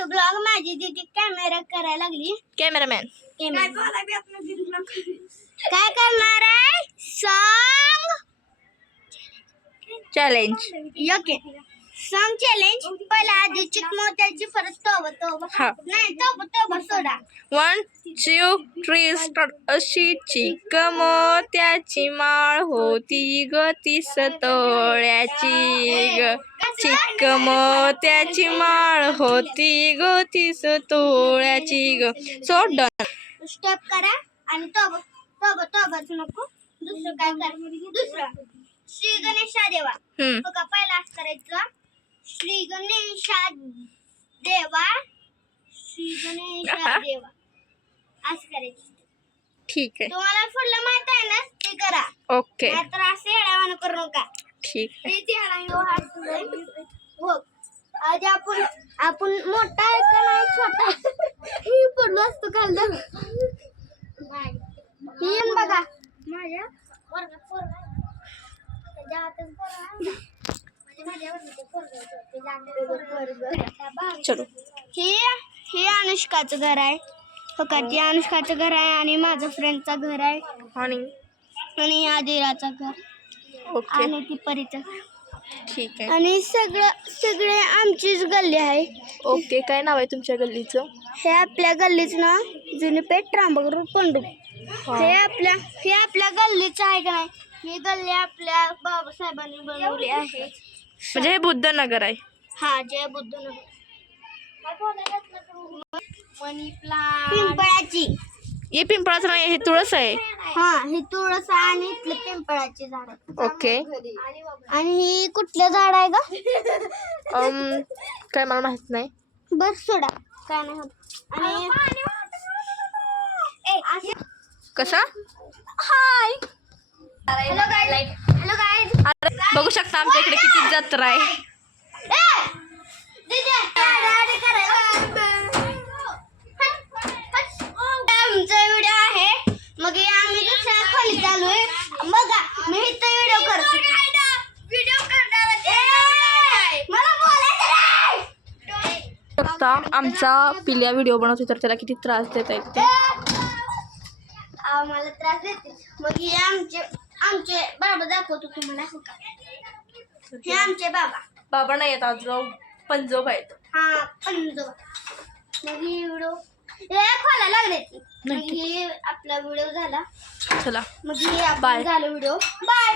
To blog. माझी दीदी camera करायला लागली. कॅमेरामॅन काय करणार आहे? Song challenge. Okay, song challenge. पहिला आधी चिकमोत्याची, परत तोबा हा. नाही तोबा सोडा. 1 2 3 स्टार्ट. अशी चिक मोत्याची माळ होती ग 30 तोळ्याची ग. चिक मोत्याची माळ होती ग 30 तोळ्याची ग. So done. स्टेप करा आणि तोबाच नको. दुसरं काय कर? दुसरं श्री गणेशा देवा. बघा पहिला असं करायचं. श्री गणेशा देवा, श्री गणेशा देवा असं करायचं. ठीक आहे. तुम्हाला पुढलं माहित आहे ना, ते करा. ओके नाहीतर असं येड्यावानं करू नका. ठीक आहे. हो, आधी आपण मोठा आहे का नाही छोटा हे पडलो असतो खाल्लं. येऊन बघा माझ्या वर्गात पोरगा आहे. त्याच्या हातात पोरगा आहे. माझ्या वर्गात पोरगा आहे. चलो. हे अनुष्काचं घर आहे. हो का, ते अनुष्काचं घर आहे आणि माझं फ्रेंडचं घर आहे आणि आदिराचं घर ओके आणि ती परीचं घर. ठीक आहे. आणि सगळे आमचीच गल्ली आहे. ओके, काय नाव आहे तुमच्या गल्लीचं? हे आपल्या गल्लीचं नाव जुनीपेठ रामबाग पंडू. हे आपल्या गल्लीचं आहे का नाही? ही गल्ली आपल्या बाबासाहेबांनी बनवली आहे. म्हणजे हे बुद्धनगर आहे. हा, जय बुद्धनगर. मनी प्लांट पिंपळाची. हे पिंपळाचं नाही, हे तुळस आहे. हा, ही तुळस आणि इथले पिंपळाचे झाड आहे. ओके. आणि ही कुठलं झाड आहे का? काय मला माहित नाही. बर सोडा, काय नाही होत. आणि कसा? हाय, हॅलो गाईज. अरे बघू शकता आमच्या इकडे किती जत्रा आहे. आमचा व्हिडिओ आहे. मग आम्ही दुसऱ्या खोली चालू आहे. बघा मी इथं व्हिडिओ करतो. मला बोलायचं नाही. शकता आमचा पिल्या व्हिडिओ बनवतो तर त्याला किती त्रास देत आहेत ते. मला त्रास देते. मग हे आमचे बाबा दाखवतो तुम्हाला. हो का, हे आमचे बाबा नाही येत, आजोबा पंजोब आहेत. हा, पंजो. मग ही व्हिडिओ खोला लागले. मग हे आपला व्हिडिओ झाला. चला मग हे आपण झालं व्हिडिओ. बाय.